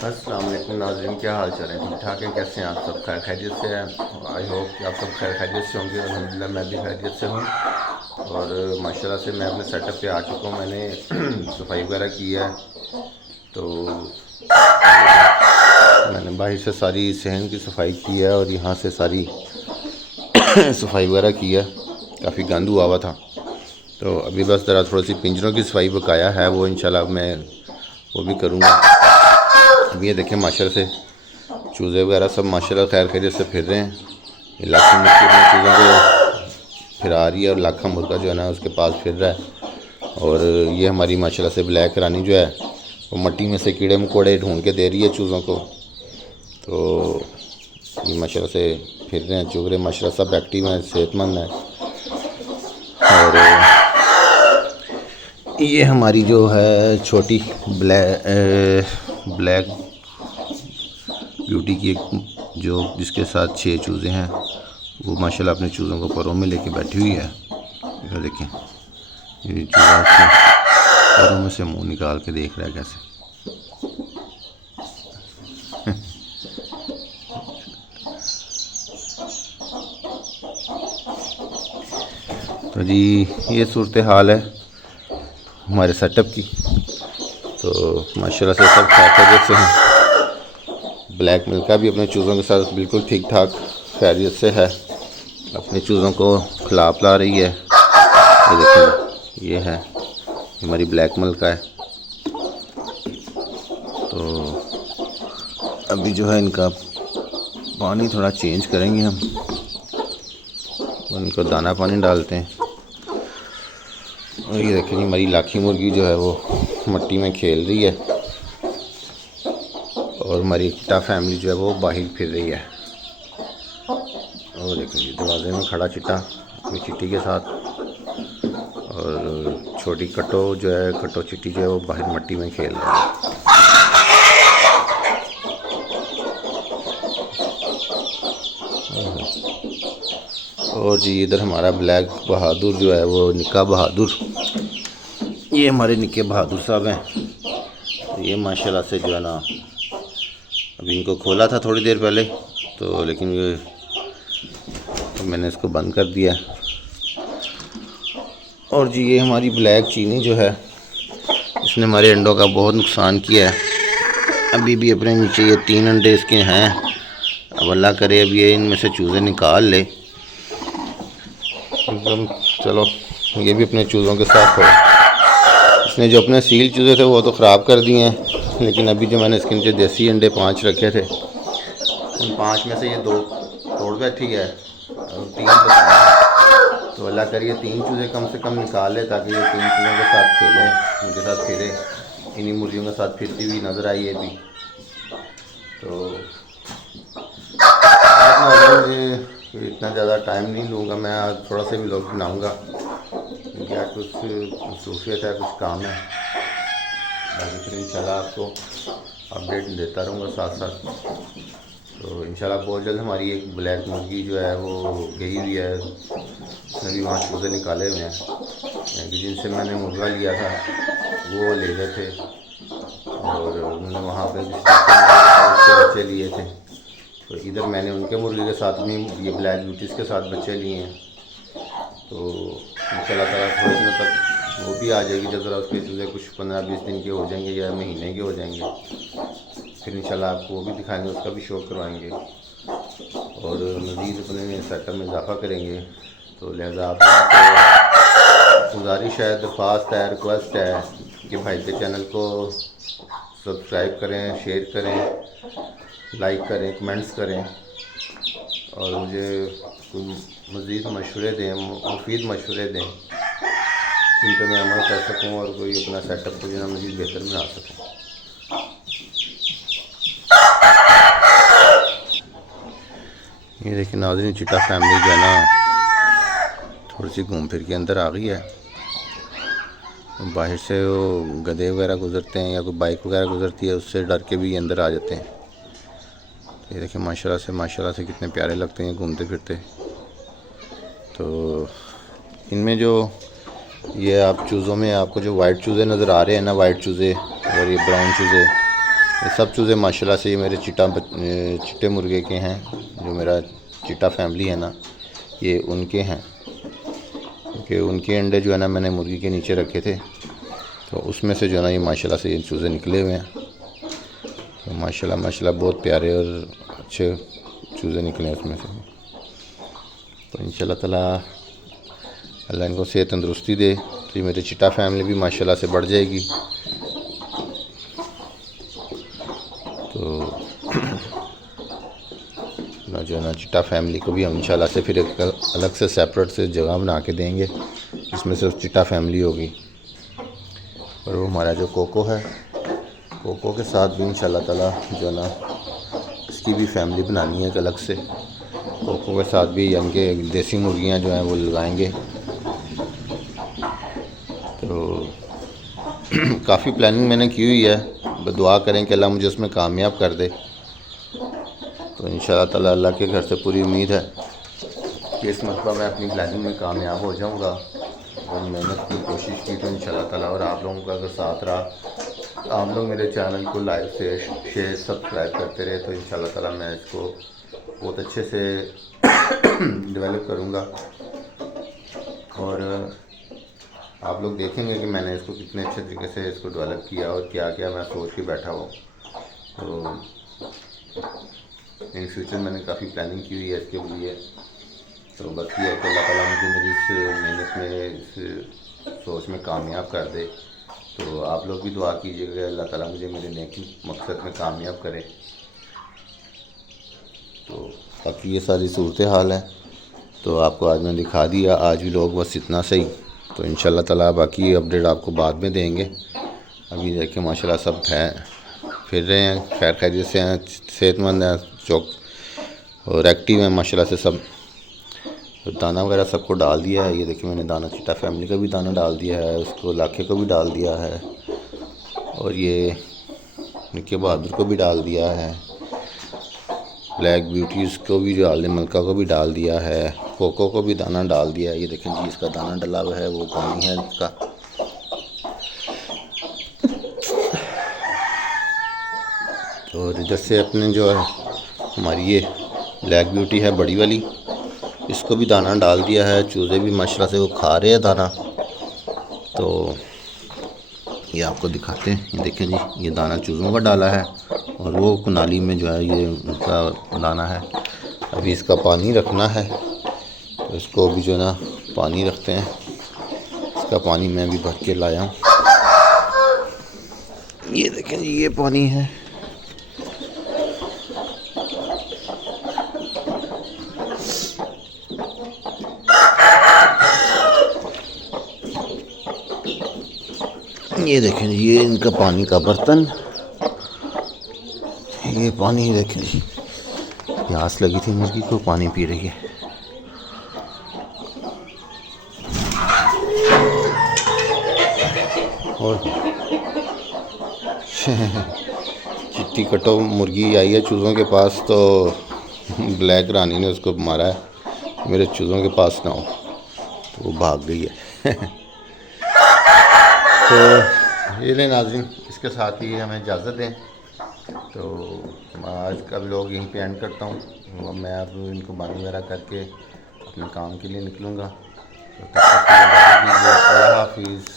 अस्सलाम वालेकुम नाज़रीन, क्या हाल चाल है? ठीक ठाक है? कैसे हैं आप सब? खैर खैरियत से हैं? आई होप कि आप सब खैर खैरियत से होंगे। अल्हम्दुलिल्लाह मैं भी खैरियत से हूँ और माशाल्लाह से मैं अपने सेटअप पे आ चुका हूँ। मैंने सफाई वगैरह की है, तो मैंने बाहर से सारी सहन की सफाई की है और यहाँ से सारी सफाई वगैरह की है। काफ़ी गंद हुआ हुआ था, तो अभी बस ज़रा थोड़ी सी पिंजरों की सफाई बकाया है, वो इंशाल्लाह मैं वो भी करूँगा। अब ये देखें माशाल्लाह से चूज़े वगैरह सब माशाल्लाह खैर खैरियत से फिर रहे हैं। ये लाखा मुर्गी अपनी चीज़ों को फिरा रही है और लाखा मुर्गा जो है ना उसके पास फिर रहा है। और ये हमारी माशाल्लाह से ब्लैक रानी जो है वो मट्टी में से कीड़े मकोड़े ढूंढ के दे रही है चूज़ों को। तो ये माशाल्लाह से फिर रहे हैं, चुग रहे, माशाल्लाह सब एक्टिव हैं, सेहतमंद हैं। और ये हमारी जो है छोटी ब्लैक ब्यूटी की एक जो जिसके साथ 6 चूज़े हैं, वो माशाल्लाह अपने चूज़ों को परों में लेके बैठी हुई है। ये देखें, ये चूज़ा उसके परों में से मुंह निकाल के देख रहा है कैसे। तो जी ये सूरत हाल है हमारे सेटअप की। तो माशाल्लाह से सब खैरियत से हैं। ब्लैक मिल्का भी अपने चूज़ों के साथ बिल्कुल ठीक ठाक खैरियत से है, अपने चूज़ों को खिला पिला रही है। ये देखिए, ये है हमारी ब्लैक मिल्का है। तो अभी जो है इनका पानी थोड़ा चेंज करेंगे हम, इनको दाना पानी डालते हैं। और ये देखिए हमारी लाखी मुर्गी जो है वो मट्टी में खेल रही है और हमारी चिट्टा फैमिली जो है वो बाहर फिर रही है। और देखिए दरवाजे में खड़ा चिट्टा अपनी चिट्टी के साथ, और छोटी कटो जो है, कटो चिट्टी जो है वो बाहर मट्टी में खेल रही है। और जी इधर हमारा ब्लैक बहादुर जो है वो निक्का बहादुर, ये हमारे निक्के बहादुर साहब हैं। तो ये माशाल्लाह से जो है ना, अभी इनको खोला था थोड़ी देर पहले, तो लेकिन ये मैंने इसको बंद कर दिया। और जी ये हमारी ब्लैक चीनी जो है, इसने हमारे अंडों का बहुत नुकसान किया है। अभी भी अपने नीचे ये 3 अंडे इसके हैं। अब अल्लाह करे अब ये इनमें से चूज़े निकाल ले एकदम। चलो ये भी अपने चूज़ों के साथ हो। इसने जो अपने सील चूज़े थे वो तो ख़राब कर दिए हैं, लेकिन अभी जो मैंने इसके नीचे देसी अंडे 5 रखे थे, उन 5 में से ये 2 तोड़ बैठी है और 3 बचा। तो अल्लाह करिए 3 चूज़े कम से कम निकाल ले, ताकि ये 3 चूज़ों के साथ खेलें, उनके साथ फिरे, इन्हीं मुर्गियों के साथ फिरती हुई नज़र आई ये भी। तो इतना ज़्यादा टाइम नहीं लूँगा मैं, आज थोड़ा सा भी व्लॉग बनाऊँगा क्योंकि आज कुछ मसरूफियत है, कुछ काम है। बाकी फिर इंशाल्लाह आपको अपडेट देता रहूँगा साथ साथ। तो इंशाल्लाह बहुत जल्द हमारी एक ब्लैक मुर्गी जो है वो गई हुई है, उसने भी वहाँ चूज़े निकाले हुए हैं, यानी जिनसे मैंने मुर्गा लिया था वो ले गए थे और उन्होंने वहाँ पे बच्चे लिए थे। तो इधर मैंने उनके मुर्गे के साथ में ये ब्लैक ब्यूटीज़ के साथ बच्चे लिए हैं। तो इंशाल्लाह ताला थोड़े दिनों तक वो भी आ जाएगी, जब ज़रा उसके चूज़े कुछ 15-20 दिन के हो जाएंगे या महीने के हो जाएंगे, फिर इंशाल्लाह आपको वो भी दिखाएंगे, उसका भी शौक़ करवाएंगे और मज़ीद अपने सेटअप में इजाफ़ा करेंगे। तो लिहाजा आप गुजारिश है, दरख्वास्त है, रिक्वेस्ट है कि भाई के चैनल को सब्सक्राइब करें, शेयर करें, लाइक करें, कमेंट्स करें और मुझे कोई मज़ीद मशवरे दें, मुफीद मशवरे दें जिन पर मैं अमल कर सकूं और कोई अपना सेटअप को जो है मज़ीद बेहतर बना सकूं। ये देखिए नाज़रीन, चिटा फैमिली जो है ना थोड़ी सी घूम फिर के अंदर आ गई है। बाहर से वो गधे वगैरह गुज़रते हैं या कोई बाइक वगैरह गुज़रती है, उससे डर के भी अंदर आ जाते हैं। ये देखिए माशाल्लाह से कितने प्यारे लगते हैं घूमते फिरते। तो इनमें जो ये आप चूज़ों में आपको जो वाइट चूज़े नज़र आ रहे हैं ना, वाइट चूज़े और ये ब्राउन चूज़े, ये सब चूज़े माशाल्लाह से ये मेरे चिट्टे मुर्गे के हैं। जो मेरा चिटा फैमिली है ना, ये उनके हैं, क्योंकि उनके अंडे जो है ना मैंने मुर्गी के नीचे रखे थे, तो उसमें से जो है ना ये माशाल्लाह से ये चूज़े निकले हुए हैं। तो माशाल्लाह बहुत प्यारे और अच्छे चूज़े निकले हैं उसमें से। तो इंशाल्लाह ताला अल्लाह इनको सेहत तंदुरुस्ती दे, तो ये मेरी चिटा फैमिली भी माशाल्लाह से बढ़ जाएगी। तो ना जो है ना चिटा फैमिली को भी हम इंशाल्लाह से फिर एक अलग से सेपरेट से जगह बना के देंगे, जिसमें सिर्फ चिटा फैमिली होगी। और वो हमारा जो कोको है, कोको के साथ भी इंशाल्लाह ताला जो है ना इसकी भी फैमिली बनानी है एक अलग से। कोको के साथ भी यानी कि देसी मुर्गियाँ जो हैं वो लगाएंगे। तो काफ़ी प्लानिंग मैंने की हुई है, दुआ करें कि अल्लाह मुझे उसमें कामयाब कर दे। तो इंशाल्लाह ताला अल्लाह के घर से पूरी उम्मीद है कि इस मरतबा मैं अपनी प्लानिंग में कामयाब हो जाऊंगा। और मेहनत की कोशिश की तो इंशाल्लाह ताला, और आप लोगों का अगर साथ रहा, आप लोग मेरे चैनल को लाइक शेयर सब्सक्राइब करते रहे, तो इंशाल्लाह ताला मैं इसको बहुत अच्छे से डेवलप करूँगा। और आप लोग देखेंगे कि मैंने इसको कितने अच्छे तरीके से इसको डेवलप किया और क्या क्या मैं सोच के बैठा हूँ। तो इन फ्यूचर मैंने काफ़ी प्लानिंग की हुई है इसके लिए। तो बस ये है कि अल्लाह ताला मुझे मेरी इस मेहनत में, इस सोच में कामयाब कर दे। तो आप लोग भी दुआ कीजिएगा अल्लाह ताला मुझे मेरे नेक मकसद में कामयाब करे। तो बाकी ये सारी सूरत हाल है, तो आपको आज मैंने दिखा दिया। आज भी लोग बस इतना सही। तो इंशाल्लाह ताला बाकी अपडेट आपको बाद में देंगे। अभी देखिए माशाल्लाह सब है फिर रहे हैं, खैर खैरियत से हैं, सेहतमंद हैं, चौक और एक्टिव हैं माशाल्लाह से सब। तो दाना वगैरह सबको डाल दिया है। ये देखिए मैंने दाना चिटा फैमिली का भी दाना डाल दिया है, उसको लाखे को भी डाल दिया है, और ये निक्के बहादुर को भी डाल दिया है, ब्लैक ब्यूटीज़ को भी डाल दिया, मलका को भी डाल दिया है, कोको को भी दाना डाल दिया है। ये देखें जी इसका दाना डला हुआ है, वो पानी है इसका। और इधर से अपने जो है हमारी ये ब्लैक ब्यूटी है बड़ी वाली, इसको भी दाना डाल दिया है। चूज़े भी माशाल्लाह से वो खा रहे हैं दाना। तो ये आपको दिखाते हैं, ये देखें जी ये दाना चूज़ों का डाला है, और वो कुनाली में जो है ये उनका दाना है। अभी इसका पानी रखना है, तो इसको भी जो है ना पानी रखते हैं। इसका पानी मैं भी भर के लाया हूँ। ये देखें जी ये पानी है। ये देखें ये इनका पानी का बर्तन, ये पानी देखें जी, प्यास लगी थी मुर्गी को, पानी पी रही है। और चिट्टी कटो मुर्गी आई है चूज़ों के पास, तो ब्लैक रानी ने उसको मारा है मेरे चूज़ों के पास ना हो, तो वो भाग गई है। तो ये ले नाज़रीन, इसके साथ ही हमें इजाज़त दें। तो आज का व्लॉग यहीं पे एंड करता हूँ। मैं अब इनको बंद वगैरह करके अपने काम के लिए निकलूँगा। तो तब तक के लिए अल्लाह हाफिज़।